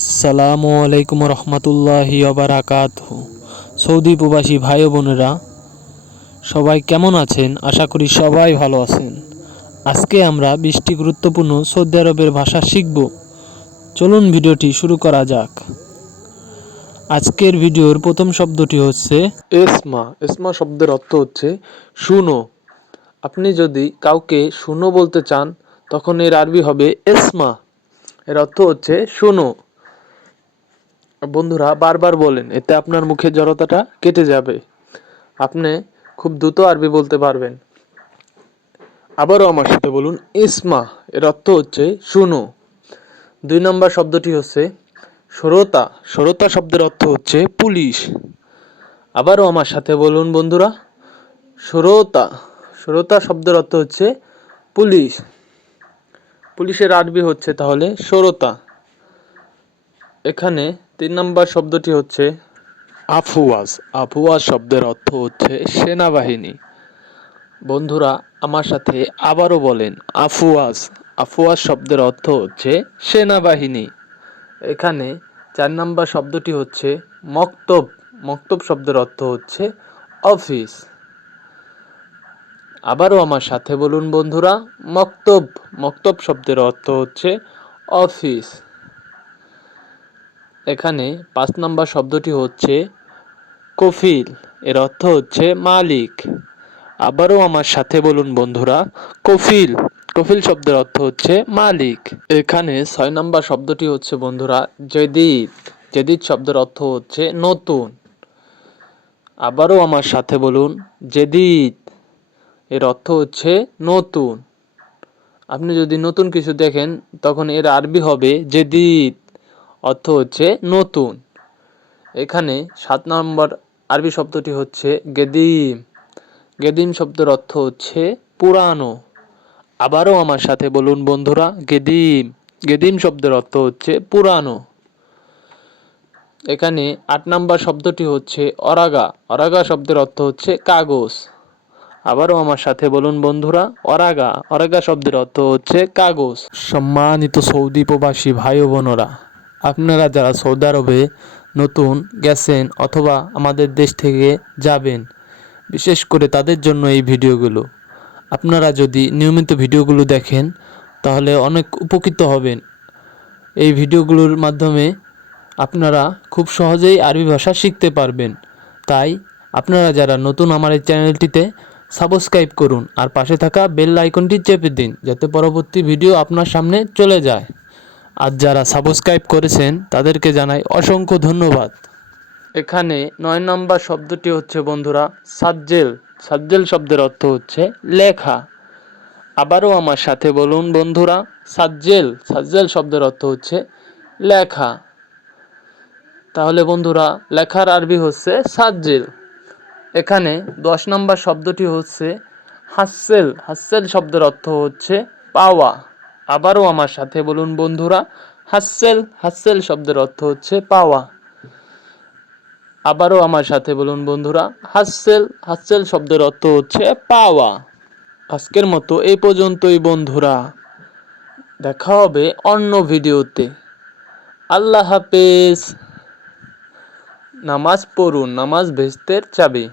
আসসালামু আলাইকুম রহমতুল্লাহি অবরাকাত সৌদি প্রবাসী ভাই বোনেরা, সবাই কেমন আছেন? আশা করি সবাই ভালো আছেন। আজকে আমরা বিশটি গুরুত্বপূর্ণ সৌদি আরবের ভাষা শিখব। চলুন ভিডিওটি শুরু করা যাক। আজকের ভিডিওর প্রথম শব্দটি হচ্ছে এসমা। এসমা শব্দের অর্থ হচ্ছে শুনো। আপনি যদি কাউকে শুনো বলতে চান, তখন এর আরবি হবে এসমা। এর অর্থ হচ্ছে শুনো। বন্ধুরা, বারবার বলেন, এতে আপনার মুখে জড়তাটা কেটে যাবে। আপনি খুব দ্রুত আরবি বলতে পারবেন। আবারও আমার সাথে বলুন, ইসমা, এর অর্থ হচ্ছে, শুনো। দুই নম্বর শব্দটি হচ্ছে, সরতা। সরতা শব্দের অর্থ হচ্ছে, পুলিশ। আবারও আমার সাথে বলুন বন্ধুরা, সরতা। সরতা শব্দের অর্থ হচ্ছে, পুলিশ। পুলিশের আরবি হচ্ছে তাহলে, সরতা। এখানে তিন নম্বর শব্দটি হচ্ছে আফুয়াজ আফুয়াজ শব্দের অর্থ হচ্ছে সেনাবাহিনী। বন্ধুরা, আমার সাথে আবারও বলেন আফুয়াজ আফুয়াজ শব্দের অর্থ হচ্ছে সেনাবাহিনী। এখানে চার নম্বর শব্দটি হচ্ছে মক্তব। মক্তব শব্দের অর্থ হচ্ছে অফিস। আবারও আমার সাথে বলুন বন্ধুরা, মক্তব। মক্তব শব্দের অর্থ হচ্ছে অফিস। এখানে পাঁচ নম্বর শব্দটি হচ্ছে কফিল। এর অর্থ হচ্ছে মালিক। আবারও আমার সাথে বলুন বন্ধুরা, কফিল। কফিল শব্দের অর্থ হচ্ছে মালিক। এখানে ছয় নম্বর শব্দটি হচ্ছে বন্ধুরা, জেদিদ। জেদিদ শব্দের অর্থ হচ্ছে নতুন। আবারও আমার সাথে বলুন, জেদিদ। এর অর্থ হচ্ছে নতুন। আপনি যদি নতুন কিছু দেখেন, তখন এর আরবি হবে জেদিদ। অর্থ হচ্ছে নতুন। এখানে সাত নম্বর আরবি শব্দটি হচ্ছে গেদিম। গেদিম শব্দের অর্থ হচ্ছে পুরানো। আবারও আমার সাথে বলুন বন্ধুরা, গেদিম। গেদিম শব্দের অর্থ হচ্ছে পুরানো। এখানে আট নম্বর শব্দটি হচ্ছে অরাগা। অরাগা শব্দের অর্থ হচ্ছে কাগজ। আবারও আমার সাথে বলুন বন্ধুরা, অরাগা। অরাগা শব্দের অর্থ হচ্ছে কাগজ। সম্মানিত সৌদি প্রবাসী ভাই বোনেরা আপনারা যারা সৌদি আরবে নতুন গেছেন অথবা আমাদের দেশ থেকে যাবেন, বিশেষ করে তাদের জন্য এই ভিডিওগুলো। আপনারা যদি নিয়মিত ভিডিওগুলো দেখেন, তাহলে অনেক উপকৃত হবেন। এই ভিডিওগুলোর মাধ্যমে আপনারা খুব সহজেই আরবি ভাষা শিখতে পারবেন। তাই আপনারা যারা নতুন আমার এই চ্যানেলটিতে সাবস্ক্রাইব করুন আর পাশে থাকা বেল আইকনটি চেপে দিন, যাতে পরবর্তী ভিডিও আপনার সামনে চলে যায়। আর যারা সাবস্ক্রাইব করেছেন, তাদেরকে জানাই অসংখ্য ধন্যবাদ। এখানে নয় নম্বর শব্দটি হচ্ছে, বন্ধুরা, সাজ্জেল। সাজ্জেল শব্দের অর্থ হচ্ছে লেখা। আবারও আমার সাথে বলুন, বন্ধুরা, সাজ্জেল। সাজ্জেল শব্দের অর্থ হচ্ছে লেখা। তাহলে, বন্ধুরা, লেখার আরবি হচ্ছে সাজ্জেল। এখানে দশ নম্বর শব্দটি হচ্ছে হাসেল। হাসেল শব্দের অর্থ হচ্ছে পাওয়া। আবারও আমার সাথে বলুন বন্ধুরা হাসেল হাসেল শব্দের অর্থ হচ্ছে পাওয়া। আবারও আমার সাথে বলুন বন্ধুরা হাসেল হাসেল শব্দের অর্থ হচ্ছে পাওয়া। আজকের মতো এই পর্যন্তই বন্ধুরা, দেখা হবে অন্য ভিডিওতে। আল্লাহ হাফেজ। নামাজ পড়ুন, নামাজ ভেস্তের চাবি।